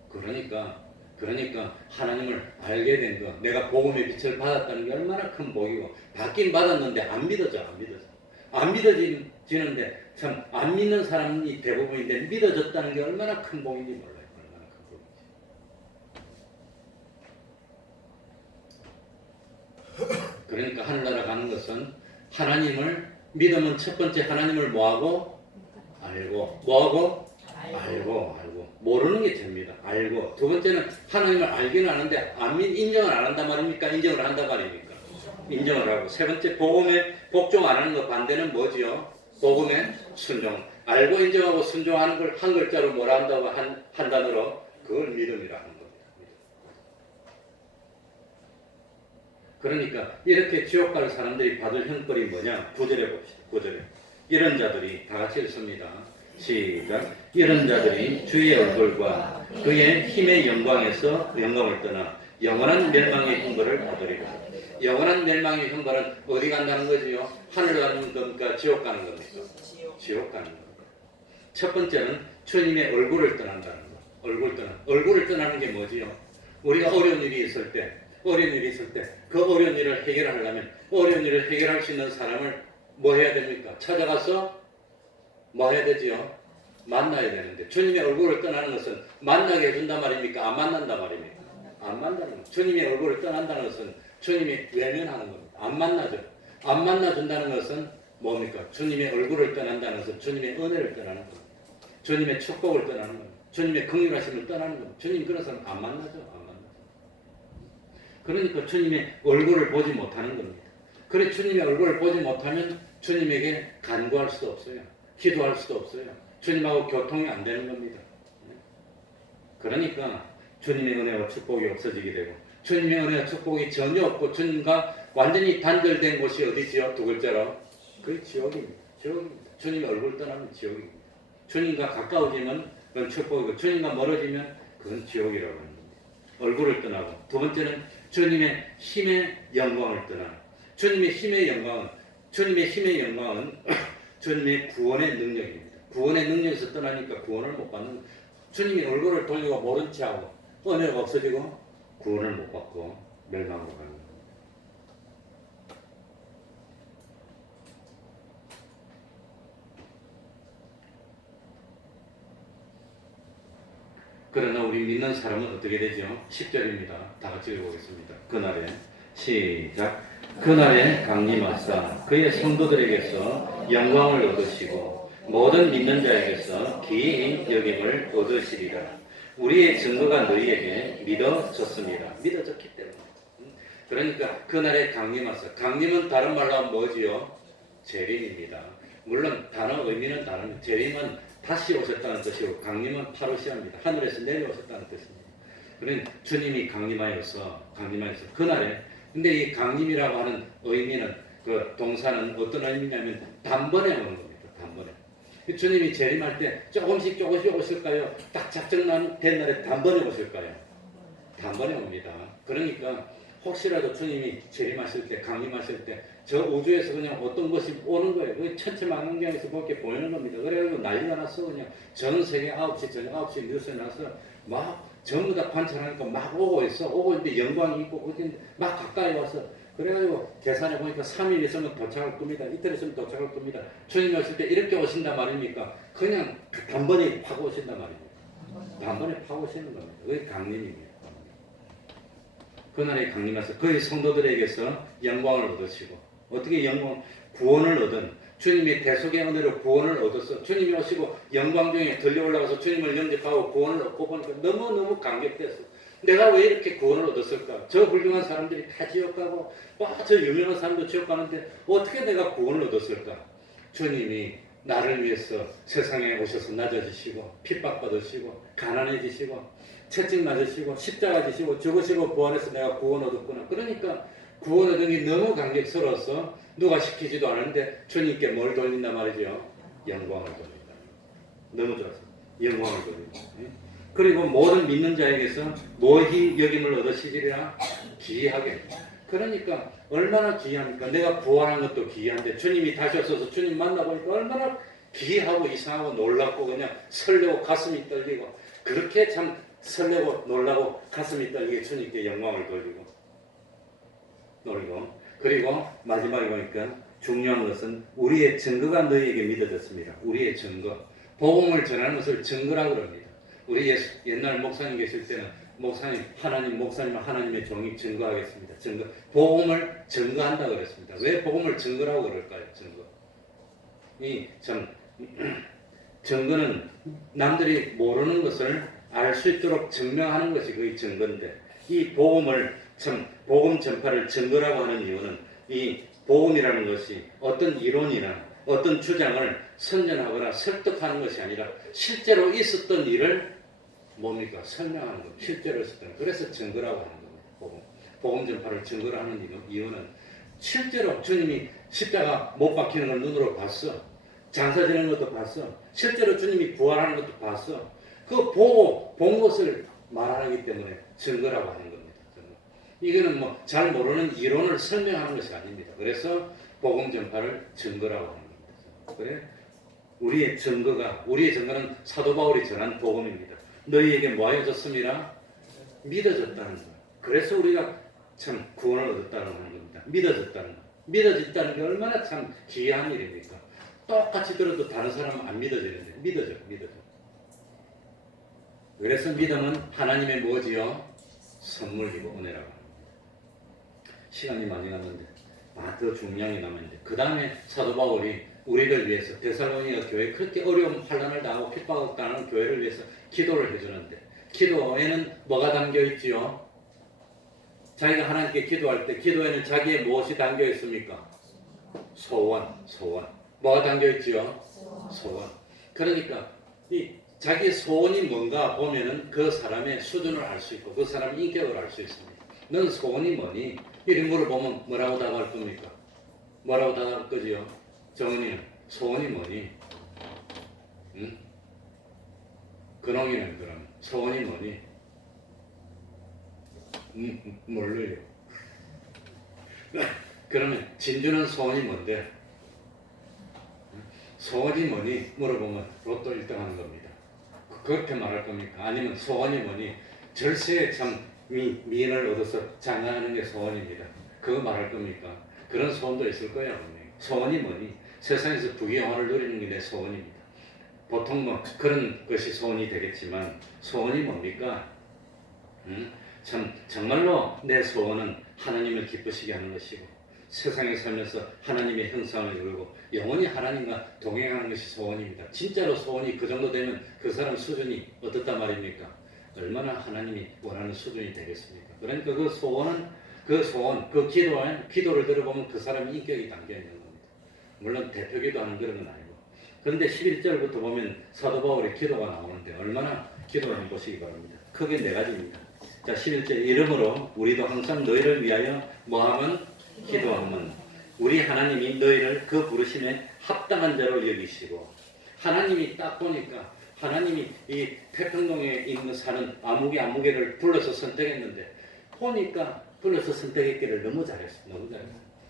거예요. 그러니까 하나님을 알게 된 거, 내가 복음의 빛을 받았다는 게 얼마나 큰 복이고 받긴 받았는데 안 믿어지는데 참 안 믿는 사람이 대부분인데 믿어졌다는 게 얼마나 큰 복인지 몰라요. 얼마나 큰 복인지. 그러니까 하늘나라 가는 것은 하나님을 믿으면 첫 번째 하나님을 뭐하고? 알고. 뭐하고? 알고. 모르는 게 죄입니다. 알고. 두 번째는 하나님을 알기는 아는데 인정을 안 한단 말입니까? 인정을 한단 말입니까? 인정을 하고. 세 번째 복음에 복종 안 하는 것 반대는 뭐지요? 복음에 순종. 알고 인정하고 순종하는 걸 한 글자로 뭐라 한다고 한 단어로 그걸 믿음이라 하는 겁니다. 그러니까 이렇게 지옥 갈 사람들이 받을 형벌이 뭐냐? 9절에 봅시다. 9절에. 이런 자들이 다 같이 읽습니다. 시작. 이런 자들이 주의 얼굴과 그의 힘의 영광에서 영광을 떠나 영원한 멸망의 형벌을 받으리라. 영원한 멸망의 형벌은 어디 간다는 거지요? 하늘 가는 겁니까? 지옥 가는 겁니까? 지옥 가는 겁니다. 첫 번째는 주님의 얼굴을 떠난다는 거. 얼굴을 떠나는 게 뭐지요? 우리가 어려운 일이 있을 때 그 어려운 일을 해결하려면 어려운 일을 해결할 수 있는 사람을 뭐 해야 됩니까? 찾아가서 뭐 해야 되지요? 만나야 되는데 주님의 얼굴을 떠나는 것은 만나게 해준단 말입니까? 안 만난단 말입니까? 안 만나는 거예요. 주님의 얼굴을 떠난다는 것은 주님이 외면하는 겁니다. 안 만나죠. 안 만나준다는 것은 뭡니까? 주님의 얼굴을 떠난다는 것은 주님의 은혜를 떠나는 겁니다. 주님의 축복을 떠나는 겁니다. 주님의 긍휼하심을 떠나는 겁니다. 주님 그런 사람 안 만나죠. 안 만나죠. 그러니까 주님의 얼굴을 보지 못하는 겁니다. 그래 주님의 얼굴을 보지 못하면 주님에게 간구할 수도 없어요. 기도할 수도 없어요. 주님하고 교통이 안 되는 겁니다. 그러니까 주님의 은혜와 축복이 없어지게 되고 주님의 은혜와 축복이 전혀 없고 주님과 완전히 단절된 곳이 어디지요? 두 글자로 그게 지옥입니다. 주님의 얼굴 떠나면 지옥입니다. 주님과 가까워지면 그건 축복이고 주님과 멀어지면 그건 지옥이라고 하는 겁니다. 얼굴을 떠나고 두 번째는 주님의 힘의 영광을 떠나는 주님의 힘의 영광은 주님의 구원의 능력입니다. 구원의 능력에서 떠나니까 구원을 못 받는 주님의 얼굴을 돌리고 모른 체하고 은혜가 없어지고 구원을 못 받고 멸망으로 가는 겁니다. 그러나 우리 믿는 사람은 어떻게 되죠? 10절입니다. 다 같이 읽어보겠습니다. 그날에 시작. 그날에 강림하사 그의 성도들에게서 영광을 얻으시고 모든 믿는 자에게서 기이 여김을 얻으시리라. 우리의 증거가 너희에게 믿어졌습니다. 믿어졌기 때문에. 그러니까 그날에 강림하사. 강림은 다른 말로 하면 뭐지요? 재림입니다. 물론 단어 의미는 다릅니다. 재림은 다시 오셨다는 뜻이고 강림은 파루시아입니다. 하늘에서 내려오셨다는 뜻입니다. 그러니 주님이 강림하여서 그날에 근데 이 강림이라고 하는 의미는 그 동사는 어떤 의미냐면 단번에 오는 겁니다. 단번에. 주님이 재림할 때 조금씩 오실까요? 딱 작정된 날에 단번에 오실까요? 단번에 옵니다. 그러니까 혹시라도 주님이 재림하실 때, 강림하실 때 저 우주에서 그냥 어떤 것이 오는 거예요. 그 천체망원경에서 그렇게 보이는 겁니다. 그래가지고 난리가 났어. 그냥 전 세계 9시, 저녁 9시 뉴스에 나서 막 전부 다 관찰하니까 막 오고 있어. 오고 있는데 영광이 있고 막 가까이 와서 그래가지고 계산해 보니까 3일 있으면 도착할 겁니다. 이틀 있으면 도착할 겁니다. 주님이 오실 때 이렇게 오신단 말입니까? 그냥 단번에 파고 오신단 말입니다. 단번에 파고 오시는 겁니다. 그게 강림입니다. 그날에 강림하셔서 그의 성도들에게서 영광을 얻으시고 어떻게 구원을 얻은 주님이 대속의 은혜로 구원을 얻었어. 주님이 오시고 영광 중에 들려 올라가서 주님을 영접하고 구원을 얻고 보니까 너무너무 감격됐어. 내가 왜 이렇게 구원을 얻었을까? 저 훌륭한 사람들이 다 지옥 가고 저 유명한 사람도 지옥 가는데 어떻게 내가 구원을 얻었을까? 주님이 나를 위해서 세상에 오셔서 낮아지시고 핍박받으시고 가난해지시고 채찍 맞으시고 십자가 지시고 죽으시고 부활해서 내가 구원 얻었구나. 그러니까 구원 얻은 게 너무 감격스러워서 누가 시키지도 않았는데 주님께 뭘 돌린단 말이죠? 영광을 돌린다. 너무 좋았어. 영광을 돌린다. 그리고 모든 믿는 자에게서 모히 여김을 얻으시리라. 기이하게. 그러니까 얼마나 기이합니까? 내가 부활한 것도 기이한데 주님이 다시 오셔서 주님 만나보니까 얼마나 기이하고 이상하고 놀랍고 그냥 설레고 가슴이 떨리고 그렇게 참 설레고 놀라고 가슴이 떨리게 주님께 영광을 돌리고 그리고 마지막에 보니까 중요한 것은 우리의 증거가 너희에게 믿어졌습니다. 우리의 증거. 복음을 전하는 것을 증거라고 합니다. 우리 옛날 목사님 계실 때는 목사님, 목사님 하나님의 종이 증거하겠습니다. 증거, 복음을 증거한다 그랬습니다. 왜 복음을 증거라고 그럴까요? 증거. 이 참 증거는 남들이 모르는 것을 알 수 있도록 증명하는 것이 거의 증거인데, 이 복음을 참 복음 전파를 증거라고 하는 이유는 이 복음이라는 것이 어떤 이론이나 어떤 주장을 선전하거나 설득하는 것이 아니라 실제로 있었던 일을 뭡니까? 설명하는 겁니다. 실제로 있었던 일. 그래서 증거라고 하는 겁니다. 복음 전파를 증거로 하는 이유는 실제로 주님이 십자가 못 박히는 걸 눈으로 봤어. 장사 지는 것도 봤어. 실제로 주님이 부활하는 것도 봤어. 그 보고 본 것을 말하기 때문에 증거라고 하는 겁니다. 증거. 이거는 뭐 잘 모르는 이론을 설명하는 것이 아닙니다. 그래서 복음 전파를 증거라고 하는 겁니다. 그래? 우리의 증거는 사도 바울이 전한 복음입니다. 너희에게 뭐하여졌습니다? 믿어졌다는 것. 그래서 우리가 참 구원을 얻었다는 겁니다. 믿어졌다는 것. 믿어졌다는 게 얼마나 참 귀한 일입니까? 똑같이 들어도 다른 사람은 안 믿어지는데 믿어져. 그래서 믿음은 하나님의 뭐지요? 선물이고 은혜라고 합니다. 시간이 많이 남았는데 더 중량이 남았는데 그 다음에 사도 바울이 우리를 위해서 데살로니가 교회 그렇게 어려운 환난을 당하고 핍박을 당하는 교회를 위해서 기도를 해주는데, 기도에는 뭐가 담겨 있지요? 자기가 하나님께 기도할 때 기도에는 자기의 무엇이 담겨 있습니까? 소원. 뭐가 담겨 있지요? 소원. 그러니까 이 자기 소원이 뭔가 보면은 그 사람의 수준을 알 수 있고 그 사람의 인격을 알 수 있습니다. 넌 소원이 뭐니? 이런 물어보면 뭐라고 답할 겁니까? 뭐라고 답할 거지요? 정은이 소원이 뭐니? 응? 근홍이는 그럼 소원이 뭐니? 몰라요. 그러면 진주는 소원이 뭔데? 소원이 뭐니? 물어보면 로또 1등 하는 겁니다. 그렇게 말할 겁니까? 아니면 소원이 뭐니? 절세에 참 미인을 얻어서 장가하는 게 소원입니다. 그거 말할 겁니까? 그런 소원도 있을 거예요. 소원이 뭐니? 세상에서 부귀영화를 누리는 게 내 소원입니다. 보통 뭐 그런 것이 소원이 되겠지만 소원이 뭡니까? 정말로 내 소원은 하나님을 기쁘시게 하는 것이고 세상에 살면서 하나님의 형상을 이루고 영원히 하나님과 동행하는 것이 소원입니다. 진짜로 소원이 그 정도 되면 그 사람 수준이 어떻단 말입니까? 얼마나 하나님이 원하는 수준이 되겠습니까? 그러니까 그 소원, 그 기도를 들어보면 그 사람의 인격이 담겨 있는 겁니다. 물론 대표기도 하는 그런 건 아니고. 그런데 11절부터 보면 사도 바울의 기도가 나오는데 얼마나 기도를 한번 보시기 바랍니다. 크게 4가지입니다. 자, 11절 이러므로 우리도 항상 너희를 위하여 뭐하면 기도하면 우리 하나님이 너희를 그 부르심에 합당한 자로 여기시고, 하나님이 딱 보니까 하나님이 이 태평동에 있는 사는 아무개를 불러서 선택했는데 보니까 불러서 선택했기를 너무 잘했어.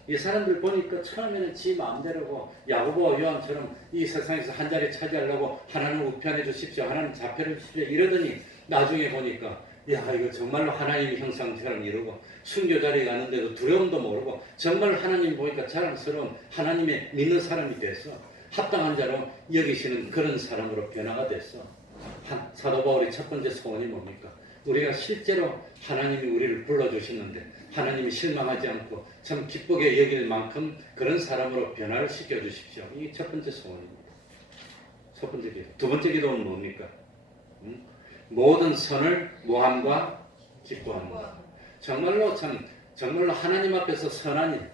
이 사람들 보니까 처음에는 지 마음대로고 야고보와 요한처럼 이 세상에서 한 자리 차지하려고 하나님 우편해 주십시오, 하나님 좌편해 주십시오 이러더니 나중에 보니까 야 이거 정말로 하나님의 형상처럼 이루고 순교 자리에 가는데도 두려움도 모르고 정말 하나님 보니까 자랑스러운 하나님의 믿는 사람이 됐어. 합당한 자로 여기시는 그런 사람으로 변화가 됐어. 사도 바울의 첫 번째 소원이 뭡니까? 우리가 실제로 하나님이 우리를 불러주시는데 하나님이 실망하지 않고 참 기쁘게 여길 만큼 그런 사람으로 변화를 시켜주십시오. 이게 첫 번째 소원입니다. 첫 번째 기도. 두 번째 기도는 뭡니까? 모든 선을 모함과 기뻐하는 것. 정말로 하나님 앞에서 선한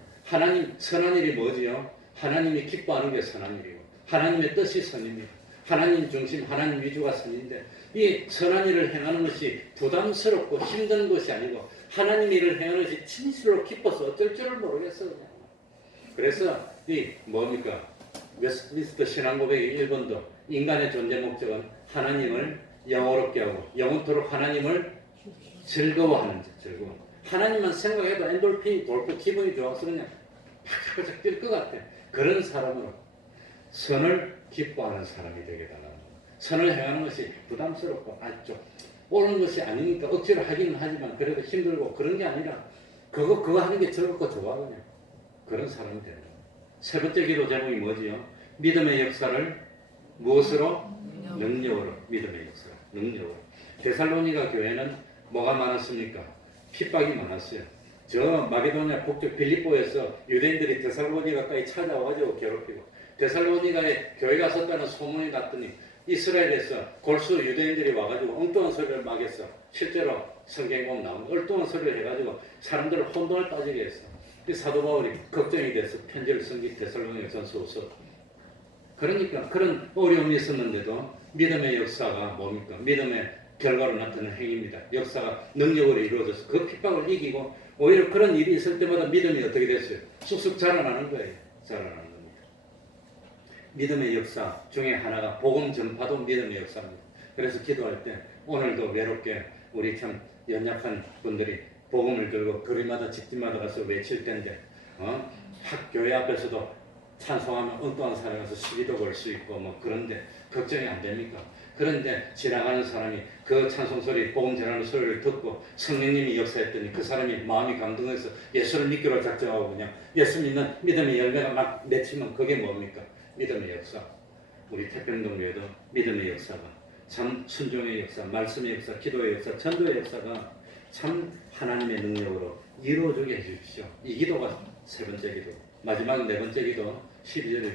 일이 뭐지요? 하나님이 기뻐하는 게 선한 일이고 하나님의 뜻이 선입니다. 하나님 중심, 하나님 위주가 선인데 이 선한 일을 행하는 것이 부담스럽고 힘든 것이 아니고 하나님 일을 행하는 것이 진실로 기뻐서 어쩔 줄을 모르겠어 그냥. 그래서 이 뭡니까? 웨스트민스터 신앙고백의 1번도 인간의 존재 목적은 하나님을 영원롭게 하고 영원토록 하나님을 즐거워하는 자, 하나님만 생각해도 엔돌핀이 돌고 기분이 좋아서 그냥 팍팍 뛸 것 같아. 그런 사람으로 선을 기뻐하는 사람이 되게 달라는 거예요. 선을 행하는 것이 부담스럽고 좀 옳은 것이 아니니까 억지로 하기는 하지만 그래도 힘들고 그런 게 아니라 그거 하는 게 즐겁고 좋아 그냥. 그런 사람이 되는 거예요. 세 번째 기도 제목이 뭐지요? 믿음의 역사를 무엇으로? 능력으로. 믿음의 역사, 능력으로. 데살로니가 교회는 뭐가 많았습니까? 핍박이 많았어요. 저 마게도냐 북쪽 빌립보에서 유대인들이 데살로니가까지 찾아와가지고 괴롭히고, 데살로니가에 교회가 섰다는 소문이 났더니 이스라엘에서 골수 유대인들이 와가지고 엉뚱한 소리를 막 했어. 실제로 성경에 보면 나오는 엉뚱한 소리를 해가지고 사람들을 혼돈을 빠지게 했어. 그 사도 바울이 걱정이 돼서 편지를 쓴 게 데살로니가전서. 그러니까 그런 어려움이 있었는데도 믿음의 역사가 뭡니까? 믿음의 결과로 나타나는 행위입니다. 역사가 능력으로 이루어져서 그 핍박을 이기고, 오히려 그런 일이 있을 때마다 믿음이 어떻게 됐어요? 쑥쑥 자라나는 거예요. 자라나는 겁니다. 믿음의 역사 중에 하나가 복음 전파도 믿음의 역사입니다. 그래서 기도할 때 오늘도 외롭게 우리 참 연약한 분들이 복음을 들고 거리마다 집집마다 가서 외칠 텐데, 학교회 앞에서도 찬송하면 엉뚱한 사람이 가서 시비도 걸 수 있고 뭐 그런데 걱정이 안 됩니까? 그런데 지나가는 사람이 그 찬송 소리, 복음 전하는 소리를 듣고 성령님이 역사했더니 그 사람이 마음이 감동해서 예수를 믿기로 작정하고 그냥 예수 믿는 믿음의 열매가 막 맺히면 그게 뭡니까? 믿음의 역사. 우리 태평동교회도 믿음의 역사가, 참 순종의 역사, 말씀의 역사, 기도의 역사, 전도의 역사가 참 하나님의 능력으로 이루어지게 해주십시오. 이 기도가 세 번째 기도. 마지막 네 번째 기도 12절에